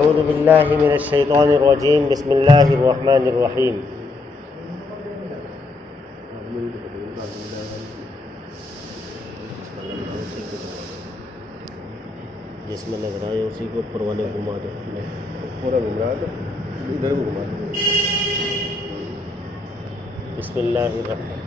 أعوذ بالله من الشيطان الرجيم. بسم الله الرحمن الرحيم. جس میں نظر آئے اسی کو اوپر والے گھما دو، پورا گھما دو، ادھر بھی گھما دو. بسم اللہ الرحمن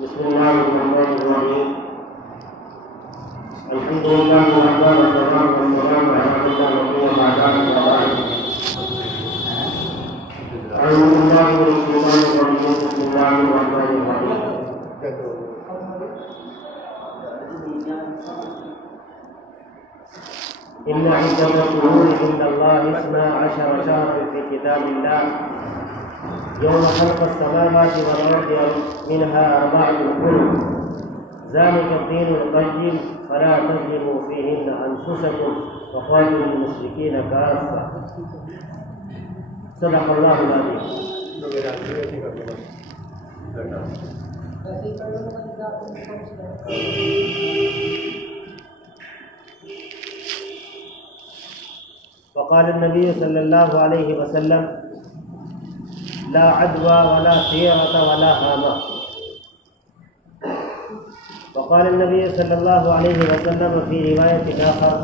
بسم اللہ الرحمن الرحیم. الحمد للہ والصلاۃ والسلام علی رسول اللہ اعوذ باللہ من الشیطان الرجیم. بسم اللہ الرحمن الرحیم. إن عدة الشهور عند الله 12 شهرا في كتاب الله يوم خلق السماوات والأرض منها 4 حرم ذلك الدين القيم فلا تظلموا فيهن أنفسكم وقاتلوا المشركين كافة. صدق الله العظيم. وقال النبي صلى الله عليه وسلم لا عدوى ولا طيرة ولا هامة. وقال النبي صلى الله عليه وسلم في رواية آخر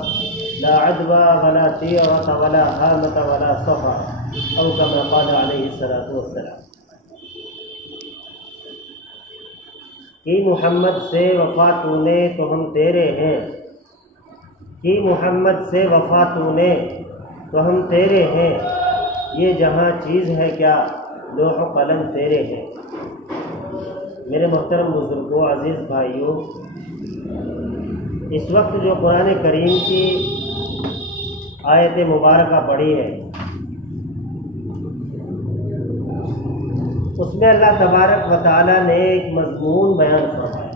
لا عدوى ولا طيرة ولا هامة ولا صفر أو كما قال عليه الصلاة والسلام. کہ محمد سے وفا تو نے تو ہم تیرے ہیں، کہ محمد سے وفا تو نے تو ہم تیرے ہیں، یہ جہاں چیز ہے کیا لوح و قلم تیرے ہیں. میرے محترم بزرگوں، عزیز بھائیوں، اس وقت جو قرآن کریم کی آیت مبارکہ پڑھی ہے اس میں اللہ تبارک و تعالیٰ نے ایک مضمون بیان فرمایا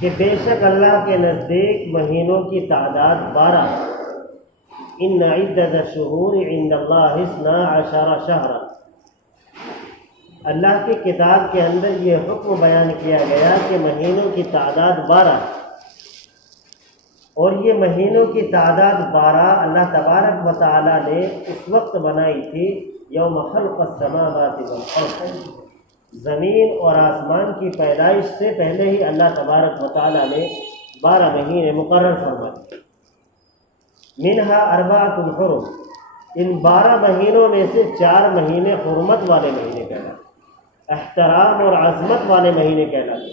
کہ بے شک اللہ کے نزدیک مہینوں کی تعداد 12. ان عدت الشہور عند اللہ 12 شہرا. اللہ کی کتاب کے اندر یہ حکم بیان کیا گیا کہ مہینوں کی تعداد 12 اور یہ مہینوں کی تعداد 12 اللہ تبارک و تعالیٰ نے اس وقت بنائی تھی یوم خلق السماوات والارض. زمین اور آسمان کی پیدائش سے پہلے ہی اللہ تبارک و تعالیٰ نے 12 مہینے مقرر فرمائے. منہا 4 حرم. ان 12 مہینوں میں سے 4 مہینے حرمت والے مہینے کہلاتے، احترام اور عظمت والے مہینے کہلاتے.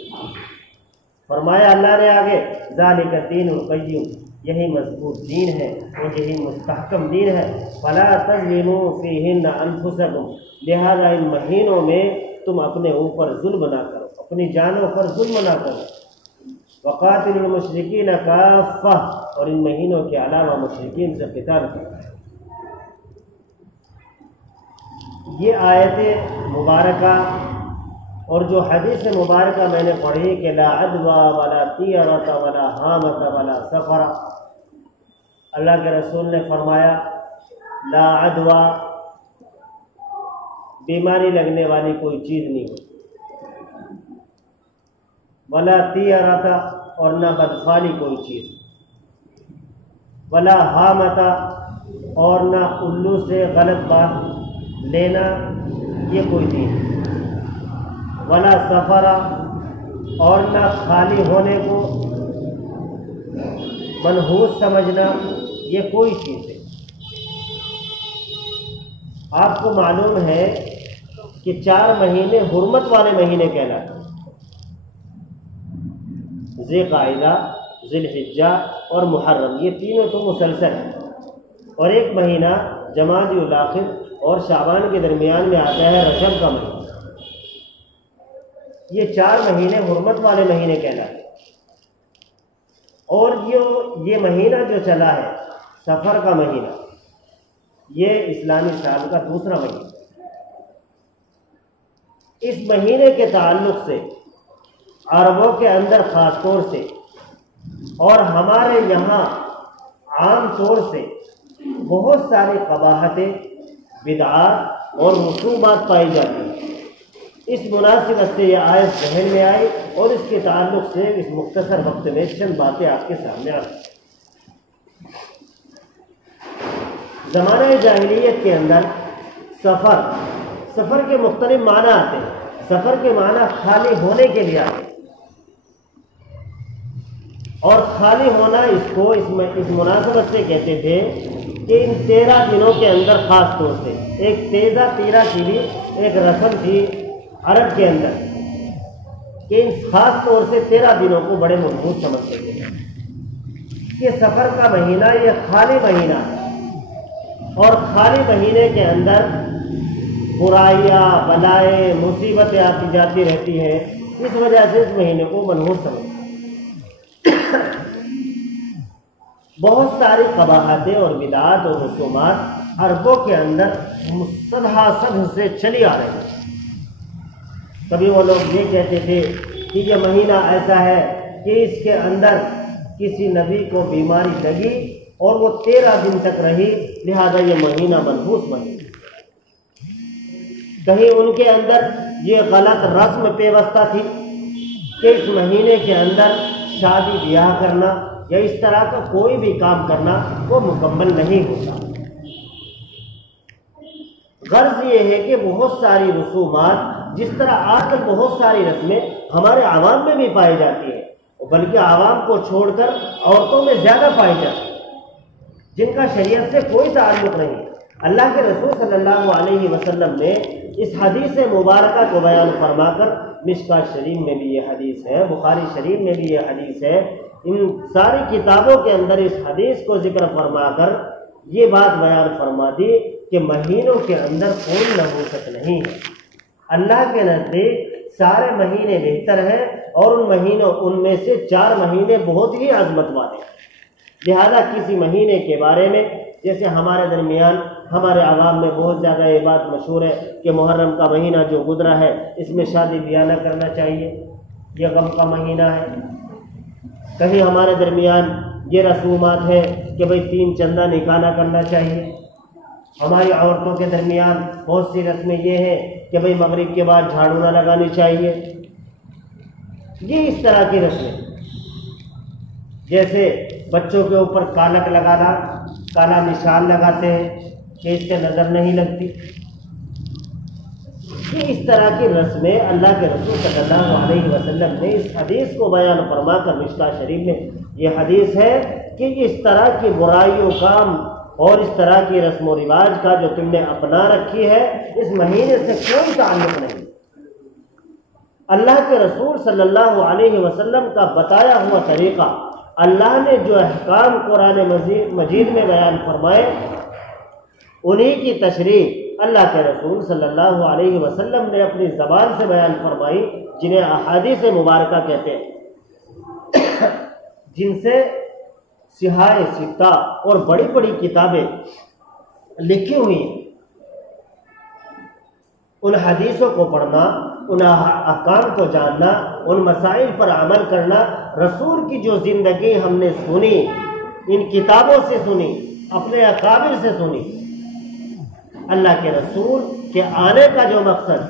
فرمایا اللہ نے آگے ذالک الدین القیم، یہی مضبوط دین ہے اور یہی مستحکم دین ہے. فلا تظلموا فیہن انفسکم، لہذا ان مہینوں میں تم اپنے اوپر ظلم نہ کرو، اپنی جانوں پر ظلم نہ کرو. وقاتلوا المشرکین کافہ، اور ان مہینوں کے علاوہ مشرکین سے قتال کرو. یہ آیت مبارکہ اور جو حدیث مبارکہ میں نے پڑھی کہ لا عدوى ولا طیرۃ ولا ہامۃ ولا سفر، اللہ کے رسول نے فرمایا لا عدوى، بیماری لگنے والی کوئی چیز نہیں ہوتی، ولا طیرۃ، اور نہ بدفعلی کوئی چیز، ولا ہامۃ، اور نہ الو سے غلط بات لینا، یہ کوئی دین، ولا سفر، اور نہ خالی ہونے کو منحوس سمجھنا، یہ کوئی چیز ہے. آپ کو معلوم ہے کہ 4 مہینے حرمت والے مہینے کہلاتے ہیں، ذی قعدہ، ذی الحجہ اور محرم، یہ تینوں تو مسلسل ہیں، اور ایک مہینہ جمادی الاخر اور شعبان کے درمیان میں آتا ہے رجب کا مہینہ. یہ 4 مہینے حرمت والے مہینے کہلاتے ہیں. اور یہ مہینہ جو چلا ہے سفر کا مہینہ، یہ اسلامی سال کا دوسرا مہینہ۔ اس مہینے کے تعلق سے عربوں کے اندر خاص طور سے اور ہمارے یہاں عام طور سے بہت ساری قباحتیں، بدعات اور رسومات پائی جاتی ہیں۔ اس مناسبت سے یہ آیت ذہن میں آئی اور اس کے تعلق سے اس مختصر وقت میں چند باتیں آپ کے سامنے آئی۔ زمانہ جاہلیت کے اندر سفر کے مختلف معنی آتے ہیں۔ سفر کے معنی خالی ہونے کے لیے آتے ہیں، اور خالی ہونا اس مناسبت سے کہتے تھے کہ ان 13 دنوں کے اندر خاص طور سے ایک تیزہ تیرہ کی بھی ایک رسم تھی عرب کے اندر کہ ان خاص طور سے 13 دنوں کو بڑے مضبوط سمجھتے تھے کہ سفر کا مہینہ یہ خالی مہینہ ہے، اور خالی مہینے کے اندر برائیاں، بلائیں، مصیبتیں آتی جاتی رہتی ہیں، اس وجہ سے اس مہینے کو منحوس سمجھتے ہیں۔ بہت ساری قباحتیں اور بدعات اور رسومات عربوں کے اندر صد سے چلی آ رہی ہیں۔ کبھی وہ لوگ یہ کہتے تھے کہ یہ مہینہ ایسا ہے کہ اس کے اندر کسی نبی کو بیماری لگی اور وہ 13 دن تک رہی، لہذا یہ مہینہ منحوس مہینہ۔ کہیں ان کے اندر یہ غلط رسم پیوستہ تھی کہ اس مہینے کے اندر شادی بیاہ کرنا یا اس طرح کا کوئی بھی کام کرنا وہ مکمل نہیں ہوتا۔ غرض یہ ہے کہ بہت ساری رسومات، جس طرح آج کل بہت ساری رسمیں ہمارے عوام میں بھی پائی جاتی ہیں، بلکہ عوام کو چھوڑ کر عورتوں میں زیادہ پائی جاتی ہیں، جن کا شریعت سے کوئی تعلق نہیں ہے۔ اللہ کے رسول صلی اللہ علیہ وسلم نے اس حدیث مبارکہ کو بیان فرما کر، مشکوٰۃ شریف میں بھی یہ حدیث ہے، بخاری شریف میں بھی یہ حدیث ہے، ان ساری کتابوں کے اندر اس حدیث کو ذکر فرما کر یہ بات بیان فرما دی کہ مہینوں کے اندر کوئی نحوست نہیں ہے۔ اللہ کے نزدیک سارے مہینے بہتر ہیں، اور ان میں سے 4 مہینے بہت ہی عظمت والے ہیں۔ لہذا کسی مہینے کے بارے میں، جیسے ہمارے درمیان ہمارے عوام میں بہت زیادہ یہ بات مشہور ہے کہ محرم کا مہینہ جو گزرا ہے اس میں شادی بیاہ نہ کرنا چاہیے، یہ غم کا مہینہ ہے۔ کہیں ہمارے درمیان یہ رسومات ہے کہ بھئی 3 چندہ نکاح نہ کرنا چاہیے۔ ہماری عورتوں کے درمیان بہت سی رسمیں یہ ہیں کہ بھئی مغرب کے بعد جھاڑو نہ لگانی چاہیے۔ یہ اس طرح کی رسمیں، جیسے بچوں کے اوپر کالک لگانا، کالا نشان لگاتے ہیں کہ اس سے نظر نہیں لگتی، یہ اس طرح کی رسمیں اللہ کے رسول صلی اللہ علیہ وسلم نے اس حدیث کو بیان فرما کر، مشکوٰۃ شریف میں یہ حدیث ہے کہ اس طرح کی برائیوں کا اور اس طرح کی رسم و رواج کا جو تم نے اپنا رکھی ہے، اس مہینے سے کوئی تعلق نہیں۔ اللہ کے رسول صلی اللہ علیہ وسلم کا بتایا ہوا طریقہ، اللہ نے جو احکام قرآن مجید میں بیان فرمائے، انہی کی تشریح اللہ کے رسول صلی اللہ علیہ وسلم نے اپنی زبان سے بیان فرمائی، جنہیں احادیث مبارکہ کہتے ہیں، جن سے سیاہ ستہ اور بڑی بڑی کتابیں لکھی ہوئی ہیں۔ ان حدیثوں کو پڑھنا، ان احکام کو جاننا، ان مسائل پر عمل کرنا، رسول کی جو زندگی ہم نے سنی، ان کتابوں سے سنی، اپنے اکابر سے سنی، اللہ کے رسول کے آنے کا جو مقصد،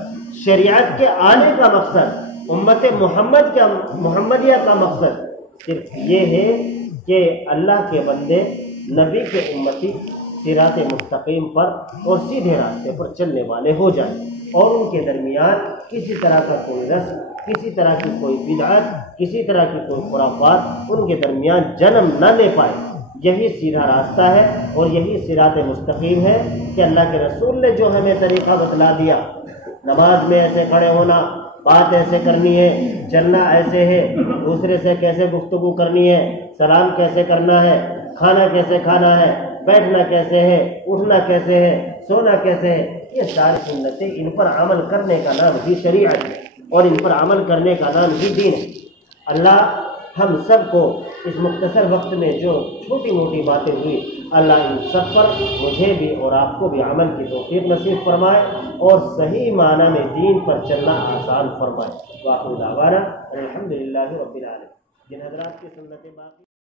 شریعت کے آنے کا مقصد، امت محمدیہ کا مقصد صرف یہ ہے کہ اللہ کے بندے، نبی کے امتی صراط مستقیم پر اور سیدھے راستے پر چلنے والے ہو جائیں، اور ان کے درمیان کسی طرح کا کوئی رسم، کسی طرح کی کوئی بدعت، کسی طرح کی کوئی خرافات ان کے درمیان جنم نہ لے پائے۔ یہی سیدھا راستہ ہے اور یہی صراط مستقیم ہے کہ اللہ کے رسول نے جو ہمیں طریقہ بتلا دیا، نماز میں ایسے کھڑے ہونا، بات ایسے کرنی ہے، چلنا ایسے ہے، دوسرے سے کیسے گفتگو کرنی ہے، سلام کیسے کرنا ہے، کھانا کیسے کھانا ہے، بیٹھنا کیسے ہے، اٹھنا کیسے ہے، سونا کیسے ہے، یہ ساری سنتیں، ان پر عمل کرنے کا نام ہی شریعت ہے، اور ان پر عمل کرنے کا نام ہی دین ہے۔ اللہ ہم سب کو اس مختصر وقت میں جو چھوٹی موٹی باتیں ہوئی اللہ ان سب پر مجھے بھی اور آپ کو بھی عمل کی توفیق نصیب فرمائے اور صحیح معنی میں دین پر چلنا آسان فرمائے۔ وآخر دعوانا الحمدللہ رب العالمین۔ جن حضرات کی سنتیں باقی